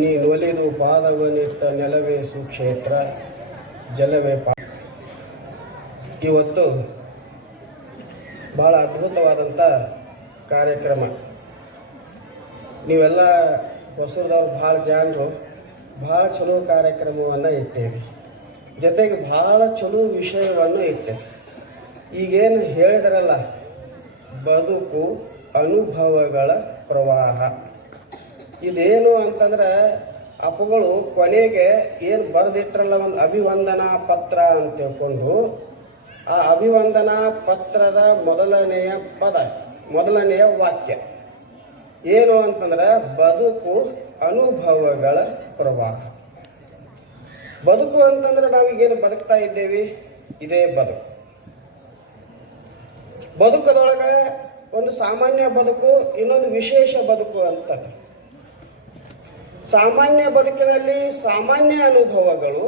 ನೀನೊಲಿದು ಪಾದವನಿಟ್ಟ ನೆಲವೇ ಸುಕ್ಷೇತ್ರ ಜಲವೇ ಇವತ್ತು ಭಾಳ ಅದ್ಭುತವಾದಂಥ ಕಾರ್ಯಕ್ರಮ. ನೀವೆಲ್ಲ ಹೊಸದವ್ರು ಭಾಳ ಜನರು ಭಾಳ ಚಲೋ ಕಾರ್ಯಕ್ರಮವನ್ನು ಇಟ್ಟೇರಿ, ಜೊತೆಗೆ ಭಾಳ ಚಲೋ ವಿಷಯವನ್ನು ಇಟ್ಟೇರಿ. ಈಗೇನು ಹೇಳಿದ್ರಲ್ಲ, ಬದುಕು ಅನುಭವಗಳ ಪ್ರವಾಹ, ಇದೇನು ಅಂತಂದ್ರೆ ಅಪ್ಪಗಳು ಕೊನೆಗೆ ಏನು ಬರೆದಿಟ್ರಲ್ಲ ಒಂದು ಅಭಿವಂದನಾ ಪತ್ರ ಅಂತ ತಿಳ್ಕೊಂಡು, ಆ ಅಭಿವಂದನಾ ಪತ್ರದ ಮೊದಲನೆಯ ವಾಕ್ಯ ಏನು ಅಂತಂದ್ರೆ ಬದುಕು ಅನುಭವಗಳ ಪ್ರವಾಹ. ಬದುಕು ಅಂತಂದ್ರೆ ನಾವೀಗೇನು ಬದುಕ್ತಾ ಇದ್ದೇವೆ, ಇದೇ ಬದುಕು. ಬದುಕದೊಳಗೆ ಒಂದು ಸಾಮಾನ್ಯ ಬದುಕು, ಇನ್ನೊಂದು ವಿಶೇಷ ಬದುಕು ಅಂತದೆ. ಸಾಮಾನ್ಯ ಬದುಕಿನಲ್ಲಿ ಸಾಮಾನ್ಯ ಅನುಭವಗಳು,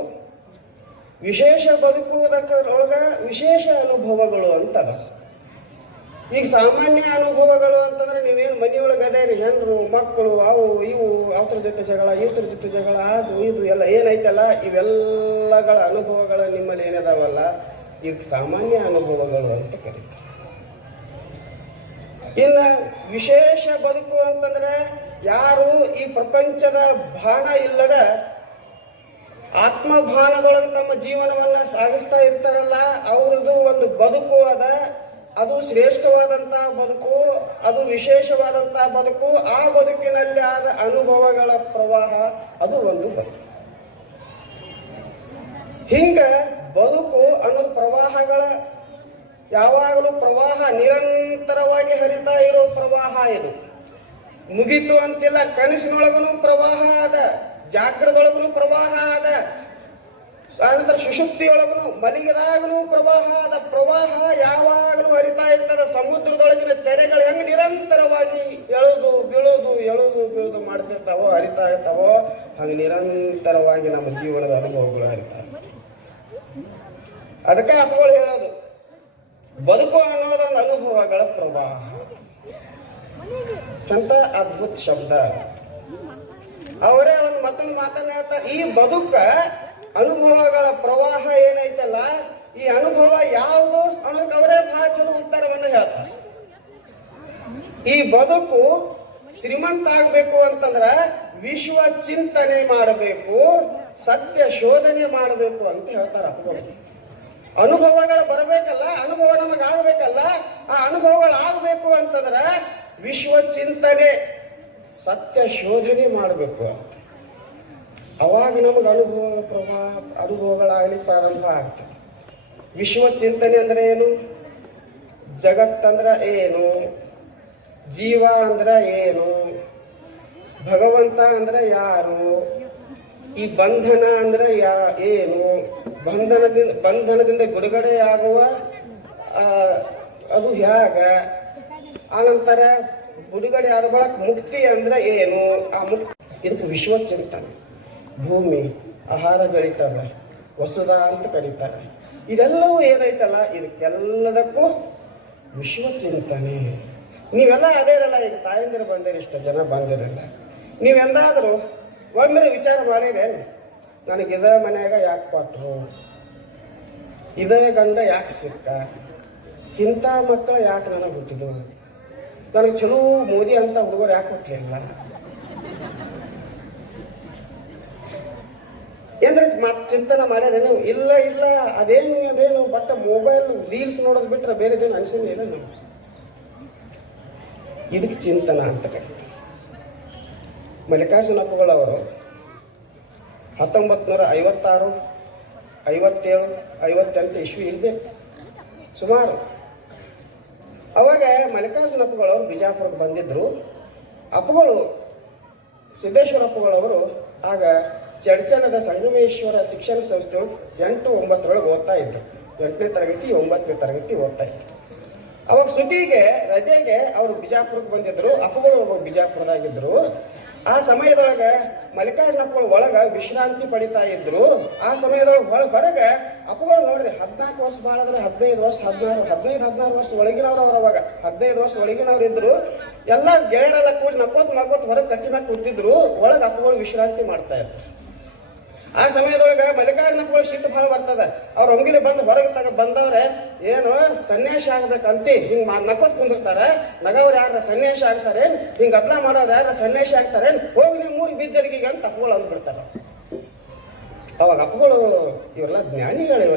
ವಿಶೇಷ ಬದುಕುವುದರೊಳಗ ವಿಶೇಷ ಅನುಭವಗಳು ಅಂತದ. ಈಗ ಸಾಮಾನ್ಯ ಅನುಭವಗಳು ಅಂತಂದ್ರೆ ನೀವೇನು ಮನೆಯೊಳಗೆ ಅದೇರಿ, ಹೆಣ್ಣರು ಮಕ್ಕಳು ಅವು ಇವು ಅವ್ರ ಜೊತೆ ಜಗಳ ಇವ್ರ ಜೊತೆ ಜಗಳ ಅದು ಇದು ಎಲ್ಲ ಏನೈತಲ್ಲ, ಇವೆಲ್ಲಗಳ ಅನುಭವಗಳ ನಿಮ್ಮಲ್ಲಿ ಏನದಾವಲ್ಲ, ಈಗ ಸಾಮಾನ್ಯ ಅನುಭವಗಳು ಅಂತ ಕರೀತಾರೆ. ಇನ್ನು ವಿಶೇಷ ಬದುಕು ಅಂತಂದ್ರೆ ಯಾರು ಈ ಪ್ರಪಂಚದ ಭಾನ ಇಲ್ಲದ ಆತ್ಮಭಾನದೊಳಗೆ ತಮ್ಮ ಜೀವನವನ್ನ ಸಾಗಿಸ್ತಾ ಇರ್ತಾರಲ್ಲ, ಅವ್ರದ್ದು ಒಂದು ಬದುಕು ಅದ. ಅದು ಶ್ರೇಷ್ಠವಾದಂತಹ ಬದುಕು, ಅದು ವಿಶೇಷವಾದಂತಹ ಬದುಕು. ಆ ಬದುಕಿನಲ್ಲಿ ಆದ ಅನುಭವಗಳ ಪ್ರವಾಹ, ಅದು ಒಂದು ಬದುಕು. ಹಿಂಗ ಬದುಕು ಅನ್ನೋದು ಪ್ರವಾಹಗಳ, ಯಾವಾಗಲೂ ಪ್ರವಾಹ ನಿರಂತರವಾಗಿ ಹರಿತಾ ಇರೋ ಪ್ರವಾಹ. ಇದು ಮುಗಿತು ಅಂತಿಲ್ಲ. ಕನಸಿನೊಳಗೂ ಪ್ರವಾಹ ಅದ, ಜಾಗ್ರದೊಳಗೂ ಪ್ರವಾಹ ಅದ, ಆನಂತರ ಸುಷುಪ್ತಿಯೊಳಗೂ ಮಲಗಿದಾಗಲೂ ಪ್ರವಾಹ ಅದ. ಪ್ರವಾಹ ಯಾವಾಗಲೂ ಹರಿತಾ ಇರ್ತದ. ಸಮುದ್ರದೊಳಗಿನ ತೆರೆಗಳು ಹೆಂಗೆ ನಿರಂತರವಾಗಿ ಎಳುದು ಬೀಳುದು ಮಾಡ್ತಿರ್ತಾವೋ, ಹರಿತಾ ಇರ್ತಾವೋ, ಹಾಗೆ ನಿರಂತರವಾಗಿ ನಮ್ಮ ಜೀವನದ ಅನುಭವಗಳು ಹರಿತಾ ಇರ್ತಾವೆ. ಅದಕ್ಕೆ ಅಪ್ಪಗಳು ಹೇಳೋದು, ಬದುಕು ಅನ್ನೋದೊಂದು ಅನುಭವಗಳ ಪ್ರವಾಹ. ಅಂತ ಅದ್ಭುತ ಶಬ್ದ. ಅವರೇ ಒಂದು ಮತ್ತೊಂದು ಮಾತನ್ನ ಹೇಳ್ತಾ, ಈ ಬದುಕ ಅನುಭವಗಳ ಪ್ರವಾಹ ಏನೈತಲ್ಲ, ಈ ಅನುಭವ ಯಾವುದು ಅನ್ನೋದಕ್ಕೆ ಅವರೇ ಬಹಳ ಚಲೋ ಉತ್ತರವನ್ನು ಹೇಳ್ತಾರೆ. ಈ ಬದುಕು ಶ್ರೀಮಂತ ಆಗ್ಬೇಕು ಅಂತಂದ್ರ ವಿಶ್ವ ಚಿಂತನೆ ಮಾಡಬೇಕು, ಸತ್ಯ ಶೋಧನೆ ಮಾಡಬೇಕು ಅಂತ ಹೇಳ್ತಾರೆ ಅಪ್ಪಗಳು. ಅನುಭವಗಳು ಬರಬೇಕಲ್ಲ, ಅನುಭವ ನಮಗಾಗಬೇಕಲ್ಲ. ಆ ಅನುಭವಗಳು ಆಗಬೇಕು ಅಂತಂದ್ರೆ ವಿಶ್ವ ಚಿಂತನೆ, ಸತ್ಯ ಶೋಧನೆ ಮಾಡಬೇಕು. ಅವಾಗ ನಮಗೆ ಅನುಭವಗಳಾಗಲಿ ಪ್ರಾರಂಭ ಆಗ್ತದೆ. ವಿಶ್ವ ಚಿಂತನೆ ಅಂದ್ರೆ ಏನು, ಜಗತ್ತಂದ್ರೆ ಏನು, ಜೀವ ಅಂದ್ರೆ ಏನು, ಭಗವಂತ ಅಂದ್ರೆ ಯಾರು, ಈ ಬಂಧನ ಅಂದ್ರೆ ಏನು, ಬಂಧನದಿಂದ ಬಿಡುಗಡೆಯಾಗುವ ಅದು ಹೇಗ, ಆನಂತರ ಬಿಡುಗಡೆ ಆದ ಬಳಿಕ ಮುಕ್ತಿ ಅಂದ್ರೆ ಏನು, ಆ ಮುಕ್ತಿ, ಇದಕ್ಕೆ ವಿಶ್ವ ಚಿಂತನೆ. ಭೂಮಿ ಆಹಾರ ಬೆಳೀತವೆ, ವಸುಧ ಅಂತ ಕರೀತಾರೆ. ಇದೆಲ್ಲವೂ ಏನೈತಲ್ಲ, ಇದಕ್ಕೆಲ್ಲದಕ್ಕೂ ವಿಶ್ವ ಚಿಂತನೆ. ನೀವೆಲ್ಲ ಅದೇ ಇರಲ್ಲ, ಈಗ ತಾಯಂದಿರು ಬಂದಿರಿ, ಇಷ್ಟ ಜನ ಬಂದಿರಲ್ಲ. ನೀವೆಂದಾದರೂ ಒಮ್ಮೆ ವಿಚಾರ ಮಾಡಿರೇನು, ನನಗಿದ ಮನ್ಯಾಗ ಯಾಕೆ ಕೊಟ್ಟರು, ಇದೇ ಗಂಡ ಯಾಕೆ ಸಿಕ್ಕ, ಇಂಥ ಮಕ್ಕಳು ಯಾಕೆ ನನಗೆ ಹುಟ್ಟಿದ್ವು, ನನಗೆ ಚಲೋ ಮೋದಿ ಅಂತ ಹುಡುಗರು ಯಾಕೆ ಹುಟ್ಟಲಿಲ್ಲ ಅಂದ್ರೆ ಚಿಂತನೆ ಮಾಡ್ಯಾರೇನು? ಇಲ್ಲ ಅದೇನು ಬಟ್ ಮೊಬೈಲ್ ರೀಲ್ಸ್ ನೋಡೋದು ಬಿಟ್ರೆ ಬೇರೆದೇನು ಅನ್ಸೇನೆ ಇಲ್ಲ ನಾವು. ಇದಕ್ಕೆ ಚಿಂತನ ಅಂತ ಕರೀತಾರೆ. ಮಲ್ಲಿಕಾರ್ಜುನ ಅಪ್ಪಗಳವರು 1956, 57, 58 ಇಸ್ವಿ ಇರ್ಬೇಕು ಸುಮಾರು. ಅವಾಗ ಮಲ್ಲಿಕಾರ್ಜುನ ಅಪ್ಪಗಳವರು ಬಿಜಾಪುರಕ್ಕೆ ಬಂದಿದ್ರು. ಅಪ್ಪಗಳು ಸಿದ್ದೇಶ್ವರ ಅಪ್ಪಗಳವರು ಆಗ ಚಡ್ಚಣದ ಸಂಗಮೇಶ್ವರ ಶಿಕ್ಷಣ ಸಂಸ್ಥೆಯೊಳಗೆ 8, 9 ಓದ್ತಾ ಇದ್ರು. 8ನೇ ತರಗತಿ 9ನೇ ತರಗತಿ ಓದ್ತಾ ಇದ್ರು. ಅವಾಗ ಸುಟಿಗೆ ರಜೆಗೆ ಅವರು ಬಿಜಾಪುರಕ್ಕೆ ಬಂದಿದ್ರು. ಅಪ್ಪಗಳು ಬಿಜಾಪುರದಾಗಿದ್ರು. ಆ ಸಮಯದೊಳಗೆ ಮಲ್ಲಿಕಾರ್ಜುನಪ್ಪಗಳು ಒಳಗ ವಿಶ್ರಾಂತಿ ಪಡಿತಾ ಇದ್ರು. ಆ ಸಮಯದೊಳಗೆ ಹೊರಗೆ ಅಪ್ಪಗಳು ನೋಡ್ರಿ 14 ವರ್ಷ ಬಾಳದ್ರೆ 15 ವರ್ಷ 16 ವರ್ಷ ಒಳಗಿನವ್ರು ಅವ್ರು. ಅವಾಗ 15 ವರ್ಷ ಒಳಗಿನವ್ರು ಇದ್ರು. ಎಲ್ಲ ಗೆಳೆಯರೆಲ್ಲ ಕೂಡಿ ನಕ್ಕೋತ್ ಹೊರಗೆ ಕಟ್ಟಿನಾಗ ಕೂತಿದ್ರು. ಒಳಗೆ ಅಪ್ಪಗಳು ವಿಶ್ರಾಂತಿ ಮಾಡ್ತಾ ಇದ್ರು. ಆ ಸಮಯದೊಳಗೆ ಮಲ್ಲಿಕಾರ್ಜುನಪ್ಪಗಳು ಸಿಟ್ಟು ಭಾಳ ಬರ್ತದ. ಅವ್ರ ಅಂಗಿಲಿ ಬಂದು ಹೊರಗೆ ಬಂದವ್ರೆ ಏನು ಸನ್ಯಾಸಿ ಆಗ್ಬೇಕಂತಿ ಹಿಂಗ್ ನಕ್ಕೋತ್ ಕುಂದಿರ್ತಾರೆ. ನಗವ್ರು ಯಾರ ಸನ್ಯಾಸಿ ಆಗ್ತಾರೇನ್, ಹಿಂಗ್ ಗದ್ಲ ಮಾಡೋರು ಯಾರ ಸನ್ಯಾಸಿ ಆಗ್ತಾರೇನ್, ಹೋಗಿ ನೀವು ಮೂರಿಗೆ ಬೀಜರಿಗಿಗೆ ಅಂತ ಅಪ್ಪಗಳು ಅಂದ್ಬಿಡ್ತಾರ. ಅವಾಗ ಅಪ್ಪಗಳು ಇವರೆಲ್ಲ ಜ್ಞಾನಿಗಳು,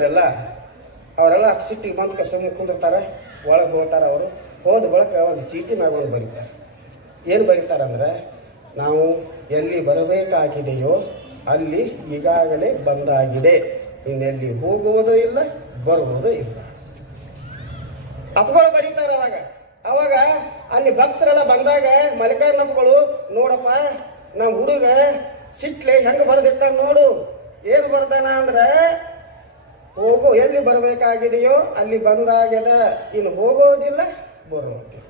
ಅವರೆಲ್ಲ ಸಿಟ್ಟಿಗೆ ಬಂದು ಸುಮ್ಮನೆ ಕುಂದಿರ್ತಾರೆ. ಒಳಗೆ ಹೋಗ್ತಾರ. ಅವರು ಹೋದ ಬಳಿಕ ಒಂದು ಚೀಟಿ ಮ್ಯಾಗ ಒಂದು ಬರೀತಾರೆ. ಏನು ಬರೀತಾರಂದ್ರೆ, ನಾವು ಎಲ್ಲಿ ಬರಬೇಕಾಗಿದೆಯೋ ಅಲ್ಲಿ ಈಗಾಗಲೇ ಬಂದಾಗಿದೆ, ಇನ್ನೆಲ್ಲಿ ಹೋಗುವುದೂ ಇಲ್ಲ ಬರುವುದೂ ಇಲ್ಲ. ಅಪ್ಪಗಳು ಬರೀತಾರ. ಅವಾಗ ಅಲ್ಲಿ ಭಕ್ತರೆಲ್ಲ ಬಂದಾಗ ಮಲ್ಲಿಕಾರ್ಜುನಪ್ಪಗಳು ನೋಡಪ್ಪ ನಮ್ಮ ಹುಡುಗ ಸಿಟ್ಲೆ ಹೆಂಗ ಬರೆದಿಟ್ಟ ನೋಡು. ಏನು ಬರ್ದಾನ ಅಂದ್ರೆ, ಹೋಗೋ ಎಲ್ಲಿ ಬರಬೇಕಾಗಿದೆಯೋ ಅಲ್ಲಿ ಬಂದಾಗ್ಯದ, ಇನ್ನು ಹೋಗೋದಿಲ್ಲ ಬರೋದಿಲ್ಲ.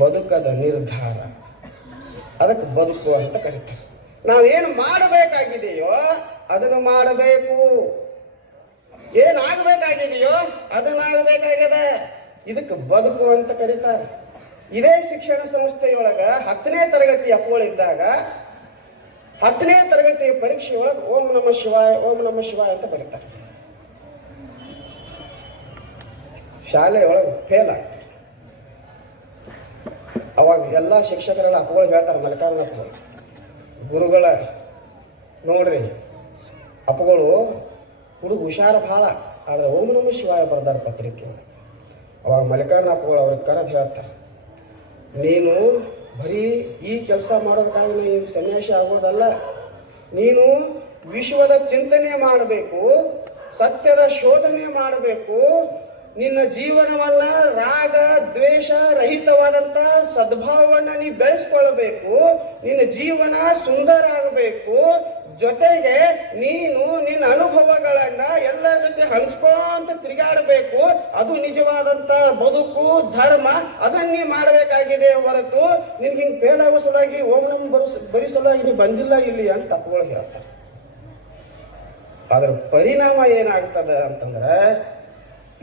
ಬದುಕದ ನಿರ್ಧಾರ, ಅದಕ್ಕೆ ಬದುಕು ಅಂತ ಕರೀತಾರೆ. ನಾವೇನು ಮಾಡಬೇಕಾಗಿದೆಯೋ ಅದನ್ನು ಮಾಡಬೇಕು, ಏನಾಗಬೇಕಾಗಿದೆಯೋ ಅದನ್ನಾಗಬೇಕಾಗಿದೆ. ಇದಕ್ಕೆ ಬದುಕು ಅಂತ ಕರೀತಾರೆ. ಇದೇ ಶಿಕ್ಷಣ ಸಂಸ್ಥೆಯೊಳಗ 10ನೇ ತರಗತಿ ಅಪ್ಪಗಳಿದ್ದಾಗ 10ನೇ ತರಗತಿ ಪರೀಕ್ಷೆಯೊಳಗೆ ಓಂ ನಮಃ ಶಿವಾಯ ಓಂ ನಮಃ ಶಿವಾಯ ಅಂತ ಬರೀತಾರೆ. ಶಾಲೆಯೊಳಗೆ ಫೇಲ್ ಆಗ್ತಾರೆ. ಅವಾಗ ಎಲ್ಲ ಶಿಕ್ಷಕರೆಲ್ಲ ಅಪ್ಪಗಳು ಹೇಳ್ತಾರೆ, ಮಲ್ಲಿಕಾರ್ಜುನಪ್ಪಗಳು ಗುರುಗಳ ನೋಡ್ರಿ ಅಪ್ಪಗಳು ಹುಡುಗ ಹುಷಾರ ಭಾಳ, ಆದ್ರೆ ಓಂ ನಮಃ ಶಿವಾಯ ಬರ್ದಾರ ಪತ್ರಿಕೆ. ಅವಾಗ ಮಲ್ಲಿಕಾರ್ಜುನಪ್ಪಗಳು ಅವ್ರಿಗೆ ಕರೆದು ಹೇಳ್ತಾರೆ, ನೀನು ಬರೀ ಈ ಕೆಲಸ ಮಾಡೋದಕ್ಕಾಗಿ ನೀನು ಸನ್ಯಾಸಿ ಆಗೋದಲ್ಲ, ನೀನು ವಿಶ್ವದ ಚಿಂತನೆ ಮಾಡಬೇಕು, ಸತ್ಯದ ಶೋಧನೆ ಮಾಡಬೇಕು, ನಿನ್ನ ಜೀವನವನ್ನ ರಾಗ ದ್ವೇಷ ರಹಿತವಾದಂತ ಸದ್ಭಾವವನ್ನ ನೀ ಬೆಳೆಸ್ಕೊಳ್ಬೇಕು, ನಿನ್ನ ಜೀವನ ಸುಂದರ ಆಗಬೇಕು, ಜೊತೆಗೆ ನೀನು ನಿನ್ನ ಅನುಭವಗಳನ್ನ ಎಲ್ಲರ ಜೊತೆ ಹಂಚ್ಕೊಂತ ತಿರುಗಾಡಬೇಕು. ಅದು ನಿಜವಾದಂತ ಬದುಕು ಧರ್ಮ, ಅದನ್ನ ನೀ ಮಾಡಬೇಕಾಗಿದೆ ಹೊರತು ನಿನ್ಗೆ ಹಿಂಗೆ ಫೇಲ್ ಆಗೋ ಸಲುವಾಗಿ ಓಂ ನಮ್ ಬರೀ ಸಲುವಾಗಿ ನೀ ಬಂದಿಲ್ಲ ಇಲ್ಲಿ ಅಂತ ತಪ್ಪುಗಳು ಹೇಳ್ತಾರೆ. ಅದರ ಪರಿಣಾಮ ಏನಾಗ್ತದ ಅಂತಂದ್ರೆ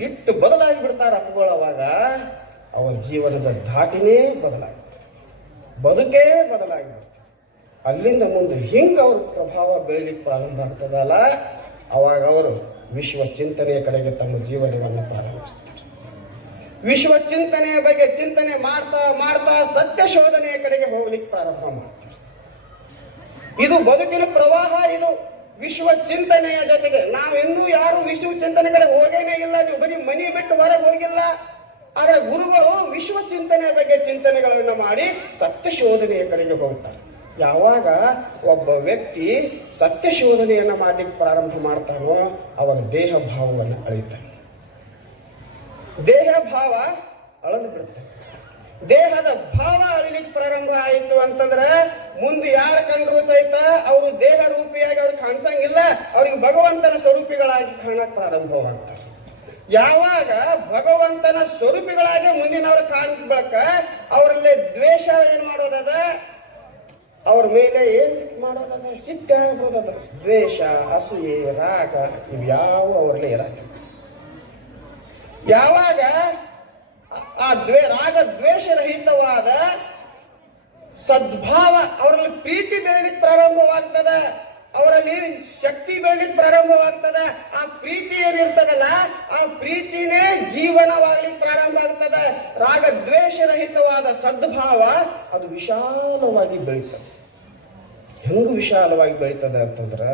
ಇಟ್ಟು ಬದಲಾಗಿ ಬಿಡ್ತಾರೆ ಅಪ್ಪಗಳು. ಅವಾಗ ಅವರ ಜೀವನದ ಧಾಟಿನೇ ಬದಲಾಗ್ಬಿಡ್ತಾರೆ, ಬದುಕೇ ಬದಲಾಗಿಬಿಡ್ತಾರೆ. ಅಲ್ಲಿಂದ ಮುಂದೆ ಹಿಂಗೆ ಅವ್ರ ಪ್ರಭಾವ ಬೆಳಿಲಿಕ್ಕೆ ಪ್ರಾರಂಭ ಆಗ್ತದಲ್ಲ, ಅವಾಗ ಅವರು ವಿಶ್ವ ಚಿಂತನೆಯ ಕಡೆಗೆ ತಮ್ಮ ಜೀವನವನ್ನು ಪ್ರಾರಂಭಿಸ್ತಾರೆ. ವಿಶ್ವ ಚಿಂತನೆಯ ಬಗ್ಗೆ ಚಿಂತನೆ ಮಾಡ್ತಾ ಮಾಡ್ತಾ ಸತ್ಯ ಶೋಧನೆಯ ಕಡೆಗೆ ಹೋಗ್ಲಿಕ್ಕೆ ಪ್ರಾರಂಭ ಮಾಡ್ತಾರೆ. ಇದು ಬದುಕಿನ ಪ್ರವಾಹ. ಇದು ವಿಶ್ವ ಚಿಂತನೆಯ ಜೊತೆಗೆ ನಾವಿನ್ನೂ ಯಾರು ವಿಶ್ವ ಚಿಂತನೆ ಕಡೆ ಹೋಗೇನೇ ಇಲ್ಲ. ನೀವು ಬರೀ ಮನೆ ಬಿಟ್ಟು ಹೊರಗೆ ಹೋಗಿಲ್ಲ. ಆದ್ರೆ ಗುರುಗಳು ವಿಶ್ವ ಚಿಂತನೆಯ ಬಗ್ಗೆ ಚಿಂತನೆಗಳನ್ನ ಮಾಡಿ ಸತ್ಯ ಶೋಧನೆಯ ಕಡೆಗೆ ಹೋಗ್ತಾರೆ. ಯಾವಾಗ ಒಬ್ಬ ವ್ಯಕ್ತಿ ಸತ್ಯ ಶೋಧನೆಯನ್ನ ಮಾಡ್ಲಿಕ್ಕೆ ಪ್ರಾರಂಭ ಮಾಡ್ತಾನೋ ಅವಾಗ ದೇಹ ಭಾವವನ್ನು ಅಳಿತಾನೆ. ದೇಹ ಭಾವ ಅಳದು ಬಿಡುತ್ತೆ. ದೇಹದ ಭಾವ ಅಳಿಲಿಕ್ಕೆ ಪ್ರಾರಂಭ ಆಯಿತು ಅಂತಂದ್ರೆ ಮುಂದೆ ಯಾರ ಕಂಡ್ರು ಸಹಿತ ಅವರು ದೇಹ ರೂಪಿಯಾಗಿ ಅವ್ರಿಗೆ ಕಾಣಿಸಂಗಿಲ್ಲ, ಅವ್ರಿಗೆ ಭಗವಂತನ ಸ್ವರೂಪಿಗಳಾಗಿ ಕಾಣಕ್ ಪ್ರಾರಂಭವಾಗ್ತಾರೆ. ಯಾವಾಗ ಭಗವಂತನ ಸ್ವರೂಪಿಗಳಾಗಿ ಮುಂದಿನವ್ರ ಕಾಣ್ಬೇಕ ಅವರಲ್ಲಿ ದ್ವೇಷ ಏನ್ ಮಾಡೋದದ, ಅವ್ರ ಮೇಲೆ ಏನ್ ಮಾಡೋದದ, ಸಿಟ್ಟಾಗ್ಬೋದದ. ದ್ವೇಷ ಅಸೂಯೆ ರಾಗ ಇವ್ಯಾವ ಅವರಲ್ಲಿ ಇರಲ್ಲ. ಯಾವಾಗ ಆ ರಾಗ ದ್ವೇಷ ರಹಿತವಾದ ಸದ್ಭಾವ ಅವರಲ್ಲಿ ಪ್ರೀತಿ ಬೆಳಲಿಕ್ಕೆ ಪ್ರಾರಂಭವಾಗ್ತದ, ಅವರಲ್ಲಿ ಶಕ್ತಿ ಬೆಳಲಿಕ್ಕೆ ಪ್ರಾರಂಭವಾಗ್ತದ. ಆ ಪ್ರೀತಿ ಏನಿರ್ತದಲ್ಲ ಆ ಪ್ರೀತಿನೇ ಜೀವನವಾಗ್ಲಿಕ್ಕೆ ಪ್ರಾರಂಭ ಆಗ್ತದ. ರಾಗ ದ್ವೇಷ ರಹಿತವಾದ ಸದ್ಭಾವ ಅದು ವಿಶಾಲವಾಗಿ ಬೆಳೀತದೆ. ಹೆಂಗ ವಿಶಾಲವಾಗಿ ಬೆಳೀತದೆ ಅಂತಂದ್ರೆ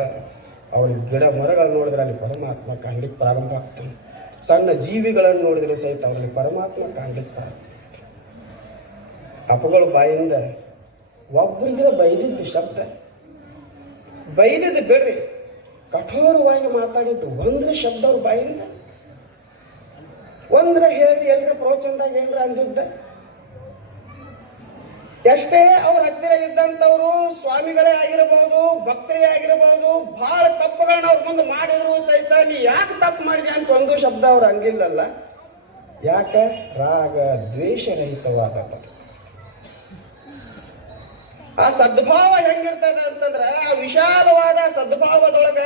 ಅವ್ರಿಗೆ ಗಿಡ ಮರಗಳು ನೋಡಿದ್ರೆ ಅಲ್ಲಿ ಪರಮಾತ್ಮ ಕಾಣ್ಲಿಕ್ಕೆ ಪ್ರಾರಂಭ ಆಗ್ತಾನೆ. ಸಣ್ಣ ಜೀವಿಗಳನ್ನು ನೋಡಿದ್ರೆ ಸಹಿತ ಅವರಲ್ಲಿ ಪರಮಾತ್ಮ ಕಾಣ್ಲಿಕ್ಕೆ ಪ್ರಾರಂಭ. ಅಪ್ಪಗಳ ಬಾಯಿಂದ ಒಬ್ಬರಿಗೆ ಬೈದಿದ್ದು ಶಬ್ದ, ಬೈದಿದ್ದು ಬಿಡ್ರಿ, ಕಠೋರವಾಗಿ ಮಾತಾಡಿದ್ದು ಒಂದ್ರೆ ಶಬ್ದ ಅವ್ರ ಬಾಯಿಂದ ಒಂದ್ರ ಹೇಳ್ರಿ, ಎಲ್ರ ಪ್ರವಚನದಾಗ ಏನ್ರ ಅಂದಿದ್ದ. ಎಷ್ಟೇ ಅವ್ರ ಹತ್ತಿರ ಇದ್ದಂಥವ್ರು ಸ್ವಾಮಿಗಳೇ ಆಗಿರಬಹುದು, ಭಕ್ತರೇ ಆಗಿರಬಹುದು, ಬಹಳ ತಪ್ಪುಗಳನ್ನ ಅವ್ರ ಮುಂದೆ ಮಾಡಿದ್ರು ಸಹಿತ ನೀ ಯಾಕೆ ತಪ್ಪು ಮಾಡಿದೆ ಅಂತ ಒಂದು ಶಬ್ದ ಅವ್ರು ಅಂಗಿಲ್ಲಲ್ಲ. ಯಾಕ? ರಾಗ ದ್ವೇಷ ರಹಿತವಾದ ಬದುಕು. ಆ ಸದ್ಭಾವ ಹೆಂಗಿರ್ತದ ಅಂತಂದ್ರ ಆ ವಿಶಾಲವಾದ ಸದ್ಭಾವದೊಳಗ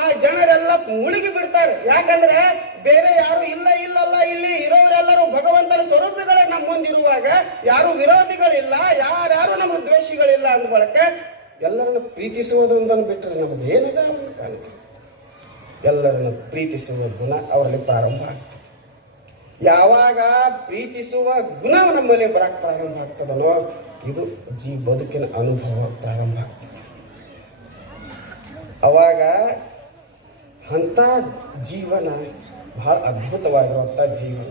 ಆ ಜನರೆಲ್ಲ ಮುಳುಗಿ ಬಿಡ್ತಾರೆ. ಯಾಕಂದ್ರೆ ಬೇರೆ ಯಾರು ಇಲ್ಲಲ್ಲ, ಇಲ್ಲಿ ಇರೋರೆಲ್ಲರೂ ಭಗವಂತನ ಸ್ವರೂಪಗಳೇ ನಮ್ಮ ಮುಂದಿರುವಾಗ ಯಾರು ವಿರೋಧಿಗಳಿಲ್ಲ, ಯಾರ್ಯಾರು ನಮಗೆ ದ್ವೇಷಿಗಳಿಲ್ಲ ಅಂದ ಬಳಕ ಎಲ್ಲರನ್ನು ಪ್ರೀತಿಸುವುದೊಂದನ್ನು ಬಿಟ್ಟರೆ ನಮಗೆ ಏನದ ಕಾಣುತ್ತೆ. ಎಲ್ಲರನ್ನು ಪ್ರೀತಿಸುವ ಗುಣ ಅವರಲ್ಲಿ ಪ್ರಾರಂಭ ಆಗ್ತದೆ. ಯಾವಾಗ ಪ್ರೀತಿಸುವ ಗುಣ ನಮ್ಮಲ್ಲಿ ಬರಕ್ಕೆ ಪ್ರಾರಂಭ ಆಗ್ತದನೋ ಇದು ಬದುಕಿನ ಅನುಭವ ಪ್ರಾರಂಭ ಆಗ್ತದೆ. ಅವಾಗ ಅಂಥ ಜೀವನ ಬಹಳ ಅದ್ಭುತವಾಗಿರುವಂಥ ಜೀವನ.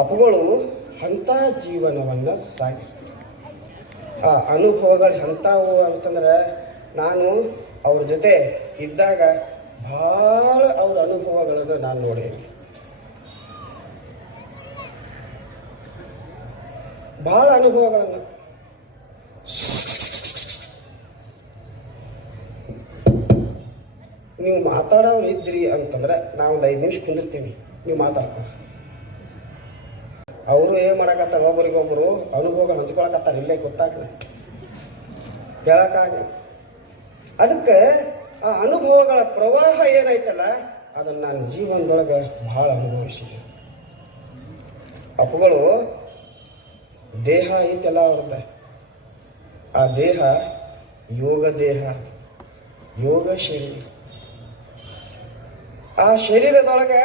ಅವುಗಳು ಅಂಥ ಜೀವನವನ್ನು ಸಾಗಿಸ್ತಾರೆ. ಆ ಅನುಭವಗಳು ಅಂಥವು ಅಂತಂದ್ರೆ ನಾನು ಅವ್ರ ಜೊತೆ ಇದ್ದಾಗ ಭಾಳ ಅವ್ರ ಅನುಭವಗಳನ್ನು ನಾನು ನೋಡೇನಿ. ಬಹಳ ಅನುಭವಗಳನ್ನು ನೀವು ಮಾತಾಡೋರು ಇದ್ರಿ ಅಂತಂದ್ರೆ ನಾವು ಒಂದು 5 ನಿಮಿಷ ಕುಂದಿರ್ತೀವಿ, ನೀವು ಮಾತಾಡ್ತಾರೆ. ಅವರು ಏನ್ ಮಾಡಕತ್ತಾರ, ಒಬ್ಬರಿಗೊಬ್ಬರು ಅನುಭವಗಳು ಹಂಚ್ಕೊಳಕತ್ತಾರ, ಇಲ್ಲೇ ಗೊತ್ತಾಗ ಹೇಳಕ್ಕಾಗ. ಅದಕ್ಕೆ ಆ ಅನುಭವಗಳ ಪ್ರವಾಹ ಏನೈತಲ್ಲ ಅದನ್ನು ನಾನು ಜೀವನದೊಳಗೆ ಬಹಳ ಅನುಭವಿಸಿದೆ. ಅವುಗಳು ದೇಹ ಐತೆಲ್ಲ ಅವ್ರದ್ದ, ಆ ದೇಹ ಯೋಗ ದೇಹ, ಯೋಗ ಶರೀರ. ಆ ಶರೀರದೊಳಗೆ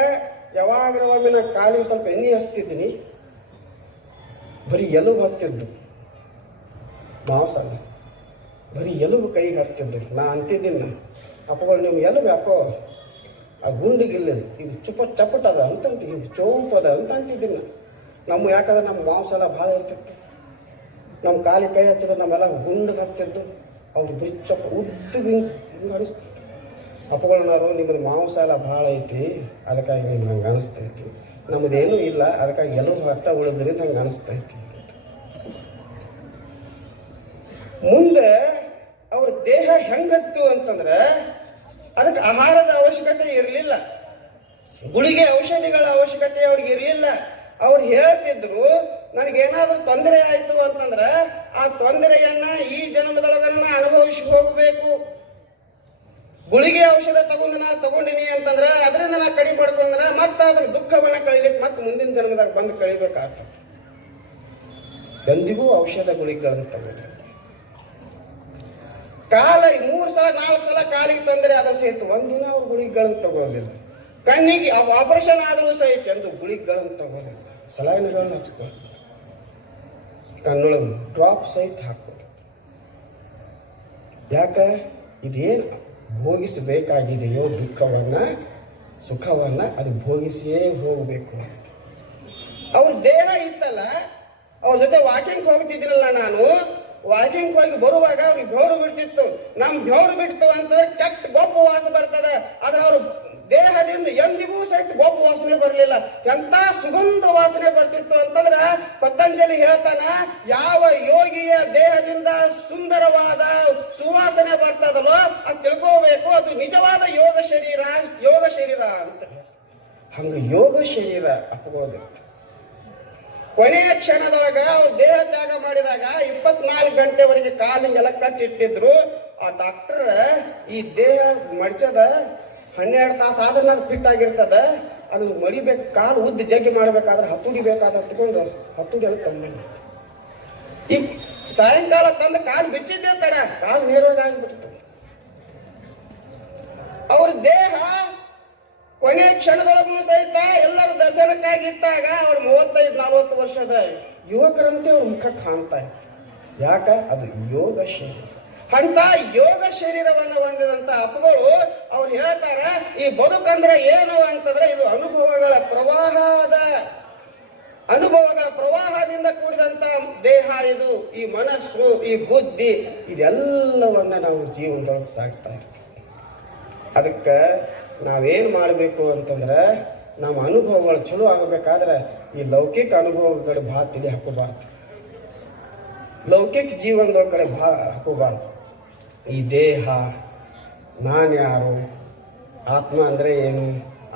ಯಾವಾಗಲೂ ಒಮ್ಮೆ ನಾ ಕಾಲಿಗೆ ಸ್ವಲ್ಪ ಎಣ್ಣೆ ಹಚ್ತಿದ್ದೀನಿ, ಬರೀ ಎಲುಬು ಹತ್ತಿದ್ದು, ಮಾಂಸ ಬರೀ ಎಲುಬು ಕೈಗೆ ಹತ್ತಿದ್ದು. ನಾ ಅಂತಿದ್ದೀನಿ, ಅಪ್ಪಗಳು ನಿಮ್ಮ ಎಲುಬು ಯಾಕೋ ಆ ಗುಂಡಿಗಿಲ್ಲ, ಇದು ಚಪ್ಪಟದ ಅಂತಂತ, ಇದು ಚೌಪದ ಅಂತ ಅಂತಿದ್ದೀನಿ. ನಮ್ಮ ಯಾಕಂದ್ರೆ ನಮ್ಮ ಮಾಂಸ ಎಲ್ಲ ಭಾಳ ಇರ್ತಿತ್ತು. ನಮ್ಮ ಕಾಲಿಗೆ ಕೈ ಹಚ್ಚಿದ್ರೆ ನಮ್ಮೆಲ್ಲ ಗುಂಡಿಗೆ ಹತ್ತಿದ್ದು, ಅವ್ರು ಬರೀ ಚಪ್ಪ ಉದ್ದಿಗೆ ಹಿಂಗೆ ಅನಿಸ್ತಿತ್ತು. ಅಪ್ಪಗಳನ್ನಾರು ನಿಮ್ಮದು ಮಾಂಸ ಎಲ್ಲ ಭಾಳ ಐತಿ, ಅದಕ್ಕಾಗಿ ನಿಮ್ಗೆ ಹಂಗೆ ಅನಿಸ್ತೈತಿ, ನಮ್ಮದೇನೂ ಇಲ್ಲ ಅದಕ್ಕಾಗಿ ಎಲುಬು ಹಟ್ಟ ಉಳಿದ್ರಿಂದ ಹಂಗೆ ಅನಿಸ್ತೈತಿ. ಮುಂದೆ ಅವ್ರ ದೇಹ ಹೆಂಗತ್ತು ಅಂತಂದ್ರೆ ಅದಕ್ಕೆ ಆಹಾರದ ಅವಶ್ಯಕತೆ ಇರಲಿಲ್ಲ, ಗುಳಿಗೆ ಔಷಧಿಗಳ ಅವಶ್ಯಕತೆ ಅವ್ರಿಗೆ ಇರಲಿಲ್ಲ. ಅವ್ರು ಹೇಳ್ತಿದ್ರು, ನನಗೇನಾದ್ರೂ ತೊಂದರೆ ಆಯ್ತು ಅಂತಂದ್ರೆ ಆ ತೊಂದರೆಯನ್ನ ಈ ಜನ್ಮದೊಳಗನ್ನ ಅನುಭವಿಸಿ ಹೋಗಬೇಕು. ಗುಳಿಗೆ ಔಷಧ ತಗೊಂಡಿನಿ ಅಂತಂದ್ರೆ ಅದರಿಂದ ನಾ ಕಡಿಮೆ ಮಾಡ್ಕೊಂಡ್ರೆ ಮತ್ತೆ ಅದ್ರ ದುಃಖವನ್ನ ಕಳಿಲಿಕ್ಕೆ ಮತ್ತೆ ಮುಂದಿನ ಜನ್ಮದಾಗ ಬಂದು ಕಳಿಬೇಕಾಗ್ತದೆ. ಎಂದಿಗೂ ಔಷಧ ಗುಳಿಗೆಗಳನ್ನು ತಗೊಂಡು ಕಾಲ 3 ಸಲ 4 ಸಲ ಕಾಲಿಗೆ ತೊಂದರೆ ಆದ್ರೂ ಸಹಿತ ಒಂದಿನ ಅವ್ರು ಗುಳಿಗೆಗಳನ್ನು ತಗೋಲಿಲ್ಲ. ಕಣ್ಣಿಗೆ ಆಪರೇಷನ್ ಆದರೂ ಸಹಿತ ಎಂದು ಗುಳಿಗೆಗಳನ್ನು ತಗೋಲಿಲ್ಲ. ಸಲೈನ್ಗಳನ್ನು ಹಚ್ಕೊಳ್ಳಿ, ಕಣ್ಣೊಳಗೆ ಡ್ರಾಪ್ ಸಹಿತ ಹಾಕೊಳ್ಳಿ. ಯಾಕ ಇದೇನು ಭೋಗಿಸಬೇಕಾಗಿದೆಯೋ ದುಃಖವನ್ನ ಸುಖವನ್ನ ಅದು ಭೋಗಿಸಿಯೇ ಹೋಗಬೇಕು. ಅವ್ರ ದೇಹ ಇತ್ತಲ್ಲ, ಅವ್ರ ಜೊತೆ ವಾಕಿಂಗ್ ಹೋಗ್ತಿದ್ರಲ್ಲ, ನಾನು ವಾಕಿಂಗ್ ಹೋಗಿ ಬರುವಾಗ ಅವ್ರಿಗೆ ಬೆವರು ಬಿಡ್ತಿತ್ತು. ನಮ್ ಬೆವರು ಬಿಡ್ತು ಅಂತಂದ್ರೆ ಕೆಟ್ಟ ಗೊಬ್ಬ ವಾಸ ಬರ್ತದೆ, ಆದ್ರೆ ಅವ್ರ ದೇಹದಿಂದ ಎಂದಿಗೂ ಸಹಿತ ಗೊಬ್ಬ ವಾಸನೆ ಬರಲಿಲ್ಲ. ಎಂತ ಸುಗಂಧ ವಾಸನೆ ಬರ್ತಿತ್ತು ಅಂತಂದ್ರೆ ಪತಂಜಲಿ ಹೇಳ್ತಾನ, ಯಾವ ಯೋಗಿಯ ದೇಹದಿಂದ ಸುಂದರವಾದ ಸುವಾಸನೆ ಬರ್ತದಲ್ಲೋ ಅದು ತಿಳ್ಕೋಬೇಕು, ಅದು ನಿಜವಾದ ಯೋಗ ಶರೀರ ಅಂತ. ಹಂಗ ಯೋಗ ಶರೀರ ಅಪ್ಪಗೋದು. ಕೊನೆಯ ಕ್ಷಣದೊಳಗ ಅವ್ರು ದೇಹ ತ್ಯಾಗ ಮಾಡಿದಾಗ 24 ಗಂಟೆವರೆಗೆ ಕಾಲಿಂಗೆಲ್ಲ ಕಟ್ಟಿಟ್ಟಿದ್ರು. ಆ ಡಾಕ್ಟರ್ ಈ ದೇಹ ಮಡ್ಚದ 12 ತಾಸು ಆದ್ರೆ ಅದು ಫಿಟ್ ಆಗಿರ್ತದ, ಅದು ಮಡಿಬೇಕು, ಕಾಲು ಉದ್ದ ಜಗ್ಗಿ ಮಾಡ್ಬೇಕಾದ್ರೆ ಹತ್ತುಡಿ ಬೇಕಾದ ತಗೊಂಡು ಹತ್ತುಡಿ ಎಲ್ಲ ತಂದ. ಈ ಸಾಯಂಕಾಲ ತಂದ ಕಾಲು ಬಿಚ್ಚಿದ್ದೇ ತಡ, ಕಾಲು ನೇರವಾಗಿ ಆಗಿಬಿಡ್ತು. ಅವ್ರ ದೇಹ ಕೊನೆಯ ಕ್ಷಣದೊಳಗೂ ಸಹಿತ ಎಲ್ಲರ ದರ್ಶನಕ್ಕಾಗಿ ಇಟ್ಟಾಗ ಅವ್ರ 35-40 ವರ್ಷದ ಯುವಕರಂತೆ ಅವ್ರ ಮುಖ ಕಾಣ್ತಾ ಇತ್ತು. ಯಾಕ? ಅದು ಯೋಗ ಶರೀರ. ಅಂತ ಯೋಗ ಶರೀರವನ್ನು ಹೊಂದಿದಂತ ಅಪ್ಪಗಳು ಅವ್ರು ಹೇಳ್ತಾರ, ಈ ಬದುಕಂದ್ರೆ ಏನು ಅಂತಂದ್ರೆ ಇದು ಅನುಭವಗಳ ಪ್ರವಾಹದಿಂದ ಕೂಡಿದಂತ ದೇಹ. ಇದು ಈ ಮನಸ್ಸು, ಈ ಬುದ್ಧಿ, ಇದೆಲ್ಲವನ್ನ ನಾವು ಜೀವನದೊಳಗೆ ಸಾಗಿಸ್ತಾ ಇರ್ತೀವಿ. ಅದಕ್ಕೆ ನಾವೇನು ಮಾಡಬೇಕು ಅಂತಂದ್ರೆ ನಮ್ಮ ಅನುಭವಗಳು ಚಲೋ ಆಗಬೇಕಾದ್ರೆ ಈ ಲೌಕಿಕ ಅನುಭವಗಳ ಭಾಳ ತಿಳಿ ಹಾಕೋಬಾರ್ದು, ಲೌಕಿಕ ಜೀವನದ ಕಡೆ ಭಾಳ ಹಾಕೋಬಾರ್ದು. ಈ ದೇಹ, ನಾನ್ಯಾರು, ಆತ್ಮ ಅಂದರೆ ಏನು,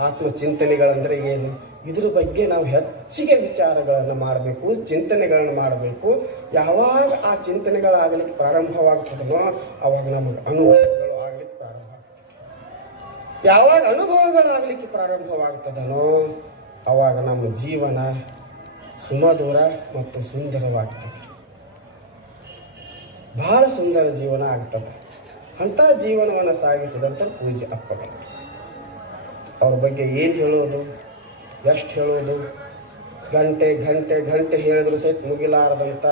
ಆತ್ಮ ಚಿಂತನೆಗಳಂದ್ರೆ ಏನು, ಇದ್ರ ಬಗ್ಗೆ ನಾವು ಹೆಚ್ಚಿಗೆ ವಿಚಾರಗಳನ್ನು ಮಾಡಬೇಕು, ಚಿಂತನೆಗಳನ್ನು ಮಾಡಬೇಕು. ಯಾವಾಗ ಆ ಚಿಂತನೆಗಳಾಗಲಿಕ್ಕೆ ಪ್ರಾರಂಭವಾಗ್ತದನೋ ಅವಾಗ ನಮಗೆ ಅನುಭವಗಳು ಆಗಲಿಕ್ಕೆ ಪ್ರಾರಂಭ ಆಗ್ತದೆ. ಯಾವಾಗ ಅನುಭವಗಳಾಗಲಿಕ್ಕೆ ಪ್ರಾರಂಭವಾಗ್ತದನೋ ಅವಾಗ ನಮ್ಮ ಜೀವನ ಸುಮಧುರ ಮತ್ತು ಸುಂದರವಾಗ್ತದೆ. ಬಹಳ ಸುಂದರ ಜೀವನ ಆಗ್ತದೆ. ಅಂಥ ಜೀವನವನ್ನು ಸಾಗಿಸಿದಂಥ ಪೂಜ್ಯ ಅಪ್ಪಗಳು. ಅವ್ರ ಬಗ್ಗೆ ಏನು ಹೇಳೋದು, ಎಷ್ಟು ಹೇಳೋದು, ಗಂಟೆ ಗಂಟೆ ಗಂಟೆ ಹೇಳಿದ್ರು ಸಹಿತ ಮುಗಿಲಾರದಂಥ,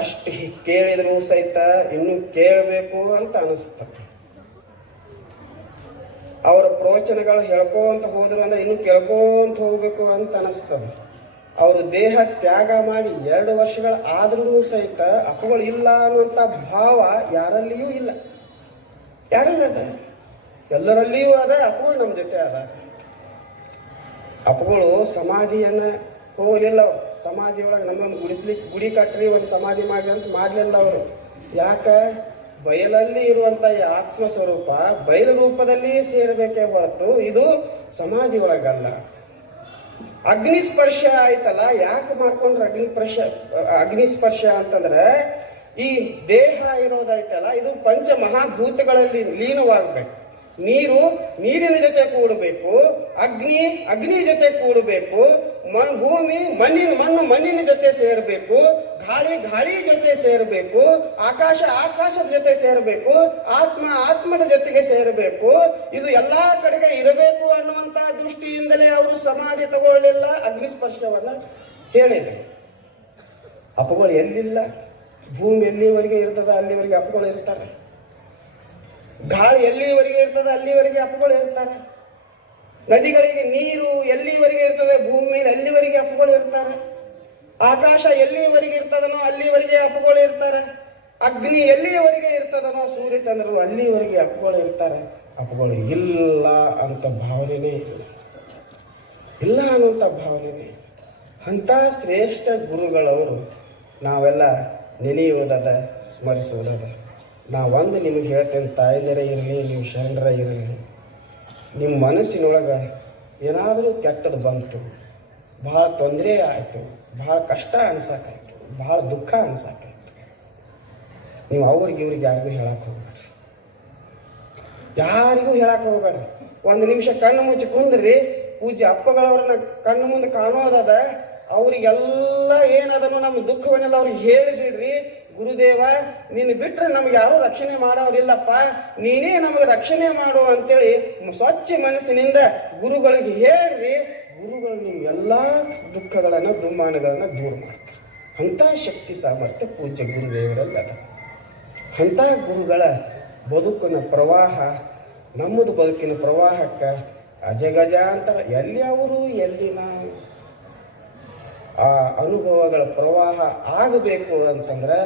ಎಷ್ಟು ಕೇಳಿದ್ರು ಸಹಿತ ಇನ್ನೂ ಕೇಳಬೇಕು ಅಂತ ಅನಿಸ್ತದೆ. ಅವರ ಪ್ರವಚನಗಳು ಹೇಳ್ಕೋಂತ ಹೋದ್ರು ಅಂದ್ರೆ ಇನ್ನೂ ಕೇಳ್ಕೋಂತ ಹೋಗ್ಬೇಕು ಅಂತ ಅನಿಸ್ತದೆ. ಅವರು ದೇಹ ತ್ಯಾಗ ಮಾಡಿ 2 ವರ್ಷಗಳ ಆದ್ರೂ ಸಹಿತ ಅಪ್ಪಗಳು ಇಲ್ಲ ಅನ್ನುವಂಥ ಭಾವ ಯಾರಲ್ಲಿಯೂ ಇಲ್ಲ. ಯಾರಲ್ಲಿ ಅದ? ಎಲ್ಲರಲ್ಲಿಯೂ ಅದ. ಅಪ್ಪಗಳು ನಮ್ಮ ಜೊತೆ ಅದ. ಅಪ್ಪಗಳು ಸಮಾಧಿಯನ್ನ ಹೋಗಲಿಲ್ಲ. ಅವರು ಸಮಾಧಿಯೊಳಗೆ ನಮ್ಮೊಂದು ಗುಡಿ ಕಟ್ಟ್ರಿ, ಒಂದು ಸಮಾಧಿ ಮಾಡ್ರಿ ಅಂತ ಮಾಡಲಿಲ್ಲ ಅವರು. ಯಾಕ? ಬಯಲಲ್ಲಿ ಇರುವಂತ ಈ ಆತ್ಮ ಸ್ವರೂಪ ಬಯಲು ರೂಪದಲ್ಲಿ ಸೇರಬೇಕೇ ಹೊರತು ಇದು ಸಮಾಧಿ ಒಳಗಲ್ಲ. ಅಗ್ನಿಸ್ಪರ್ಶ ಆಯ್ತಲ್ಲ, ಯಾಕೆ ಮಾಡ್ಕೊಂಡ್ರೆ ಅಗ್ನಿಸ್ಪರ್ಶ ಅಂತಂದ್ರೆ ಈ ದೇಹ ಇರೋದೈತಲ್ಲ ಇದು ಪಂಚ ಮಹಾಭೂತಗಳಲ್ಲಿ ಲೀನವಾಗಬೇಕು. ನೀರು ನೀರಿನ ಜೊತೆ ಕೂಡಬೇಕು, ಅಗ್ನಿ ಜೊತೆ ಕೂಡಬೇಕು, ಭೂಮಿ ಮಣ್ಣಿನ ಜೊತೆ ಸೇರಬೇಕು, ಗಾಳಿ ಜೊತೆ ಸೇರಬೇಕು, ಆಕಾಶದ ಜೊತೆ ಸೇರಬೇಕು, ಆತ್ಮದ ಜೊತೆಗೆ ಸೇರಬೇಕು. ಇದು ಎಲ್ಲಾ ಕಡೆಗೆ ಇರಬೇಕು ಅನ್ನುವಂತ ದೃಷ್ಟಿಯಿಂದಲೇ ಅವರು ಸಮಾಧಿ ತಗೊಳ್ಳಿಲ್ಲ, ಅಗ್ನಿಸ್ಪರ್ಶವನ್ನ ಹೇಳಿದ್ರು. ಅಪ್ಪಗಳು ಎಲ್ಲಿಲ್ಲ, ಭೂಮಿ ಎಲ್ಲಿವರೆಗೆ ಇರ್ತದ ಅಲ್ಲಿವರೆಗೆ ಅಪ್ಪಗಳು ಇರ್ತಾರೆ. ಗಾಳಿ ಎಲ್ಲಿವರೆಗೆ ಇರ್ತದೆ ಅಲ್ಲಿವರೆಗೆ ಅಪ್ಪಗಳು ಇರ್ತಾರೆ. ನದಿಗಳಿಗೆ ನೀರು ಎಲ್ಲಿವರೆಗೆ ಇರ್ತದೆ ಭೂಮಿ ಮೇಲೆ ಅಲ್ಲಿವರೆಗೆ ಅಪ್ಪಗಳು ಇರ್ತಾರೆ. ಆಕಾಶ ಎಲ್ಲಿವರೆಗೆ ಇರ್ತದನೋ ಅಲ್ಲಿವರೆಗೆ ಅಪ್ಪಗಳು ಇರ್ತಾರೆ. ಅಗ್ನಿ ಎಲ್ಲಿಯವರೆಗೆ ಇರ್ತದನೋ ಸೂರ್ಯ ಚಂದ್ರರು ಅಲ್ಲಿವರೆಗೆ ಅಪ್ಪಗಳು ಇರ್ತಾರೆ. ಅಪ್ಪಗಳು ಇಲ್ಲ ಅಂತ ಭಾವನೆನೇ ಇಲ್ಲ ಅನ್ನುವಂಥ ಭಾವನೆನೇ ಇಲ್ಲ. ಅಂಥ ಶ್ರೇಷ್ಠ ಗುರುಗಳವರು ನಾವೆಲ್ಲ ನೆನೆಯುವುದದ, ಸ್ಮರಿಸುವುದದ. ನಾವೊಂದು ನಿಮಗೆ ಹೇಳ್ತೇನೆ, ತಾಯಂದಿರೇ ಇರಲಿ, ನೀವು ಶರಣರ ಇರಲಿ, ನಿಮ್ಮ ಮನಸ್ಸಿನೊಳಗೆ ಏನಾದರೂ ಕೆಟ್ಟದ್ದು ಬಂತು, ಭಾಳ ತೊಂದರೆ ಆಯಿತು, ಭಾಳ ಕಷ್ಟ ಅನ್ಸಾಕಾಯ್ತು, ಭಾಳ ದುಃಖ ಅನ್ಸಾಕಾಯ್ತು, ನೀವು ಇವ್ರಿಗೆ ಯಾರಿಗೂ ಹೇಳಕ್ಕೆ ಹೋಗ್ಬೇಡ್ರಿ. ಯಾರಿಗೂ ಹೇಳಕ್ಕೆ ಹೋಗ್ಬೇಡ್ರಿ. 1 ನಿಮಿಷ ಕಣ್ಣು ಮುಚ್ಚಿ ಕುಂದ್ರಿ, ಪೂಜ್ಯ ಅಪ್ಪಗಳವ್ರನ್ನ ಕಣ್ಣು ಮುಂದೆ ಕಾಣೋದದ. ಅವ್ರಿಗೆಲ್ಲ ಏನದನೋ ನಮ್ಮ ದುಃಖವನ್ನೆಲ್ಲ ಅವ್ರಿಗೆ ಹೇಳಿಬಿಡ್ರಿ. ಗುರುದೇವ, ನೀನು ಬಿಟ್ರೆ ನಮ್ಗೆ ಯಾರು ರಕ್ಷಣೆ ಮಾಡೋರಿಲ್ಲಪ್ಪ, ನೀನೇ ನಮಗೆ ರಕ್ಷಣೆ ಮಾಡು ಅಂತೇಳಿ ಸ್ವಚ್ಛ ಮನಸ್ಸಿನಿಂದ ಗುರುಗಳಿಗೆ ಹೇಳ್ರಿ. ಗುರುಗಳು ನಿಮ್ಮ ಎಲ್ಲ ದುಃಖಗಳನ್ನು, ದುಮ್ಮಾನಗಳನ್ನು ದೂರ ಮಾಡ್ತಾರೆ. ಅಂಥ ಶಕ್ತಿ ಸಾಮರ್ಥ್ಯ ಪೂಜ್ಯ ಗುರುದೇವರಲ್ಲಿ ಅದ. ಅಂಥ ಗುರುಗಳ ಬದುಕಿನ ಪ್ರವಾಹ ನಮ್ಮದು ಬದುಕಿನ ಪ್ರವಾಹಕ್ಕೆ ಅಜಗಜಾಂತರ. ಎಲ್ಲಿ ಅವರು, ಎಲ್ಲಿ ನಾವು. ಆ ಅನುಭವಗಳ ಪ್ರವಾಹ ಆಗಬೇಕು ಅಂತಂದ್ರೆ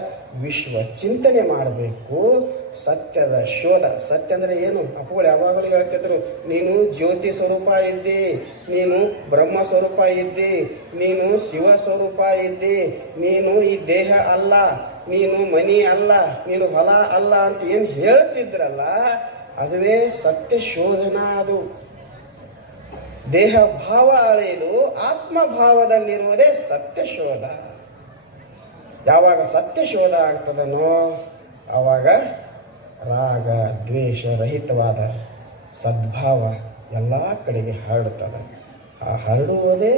ವಿಶ್ವ ಚಿಂತನೆ ಮಾಡಬೇಕು. ಸತ್ಯದ ಶೋಧ. ಸತ್ಯ ಅಂದ್ರೆ ಏನು? ಅಪ್ಪಗಳು ಯಾವಾಗಲೂ ಹೇಳ್ತಿದ್ರು, ನೀನು ಜ್ಯೋತಿ ಸ್ವರೂಪ ಇದ್ದಿ, ನೀನು ಬ್ರಹ್ಮ ಸ್ವರೂಪ ಇದ್ದಿ, ನೀನು ಶಿವ ಸ್ವರೂಪ ಇದ್ದಿ, ನೀನು ಈ ದೇಹ ಅಲ್ಲ, ನೀನು ಮನಿ ಅಲ್ಲ, ನೀನು ಹೊಲ ಅಲ್ಲ ಅಂತ ಏನು ಹೇಳ್ತಿದ್ರಲ್ಲ, ಅದುವೇ ಸತ್ಯ ಶೋಧನ. ಅದು ದೇಹ ಭಾವ ಅಳೆಯದು, ಆತ್ಮಭಾವದಲ್ಲಿರುವುದೇ ಸತ್ಯ ಶೋಧ. ಯಾವಾಗ ಸತ್ಯ ಶೋಧ ಆಗ್ತದನೋ ಆವಾಗ ರಾಗ ದ್ವೇಷ ರಹಿತವಾದ ಸದ್ಭಾವ ಎಲ್ಲ ಕಡೆಗೆ ಹರಡುತ್ತದೆ. ಆ ಹರಡುವುದೇ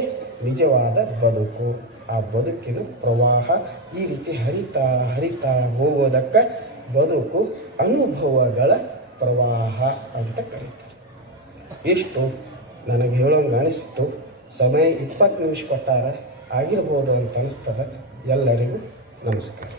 ನಿಜವಾದ ಬದುಕು. ಆ ಬದುಕಿನ ಪ್ರವಾಹ ಈ ರೀತಿ ಹರಿತಾ ಹೋಗೋದಕ್ಕೆ ಬದುಕು ಅನುಭವಗಳ ಪ್ರವಾಹ ಅಂತ ಕರೀತಾರೆ. ಇಷ್ಟು ನನಗೆ ಹೇಳೋಂಗೆ ಅನಿಸ್ತು. ಸಮಯ 20 ನಿಮಿಷ ಕೊಟ್ಟಾರ, ಆಗಿರ್ಬೋದು ಅಂತ ಅನಿಸ್ತದೆ. ಎಲ್ಲರಿಗೂ ನಮಸ್ಕಾರ.